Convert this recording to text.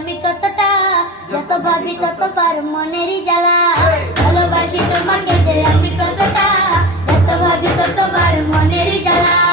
আমি কতটা, যত ভাবি ততবার মনেরই জ্বালা। ভালোবাসি তোমাকে যে আমি কতটা, যত ভাবি ততবার মনেরই জ্বালা।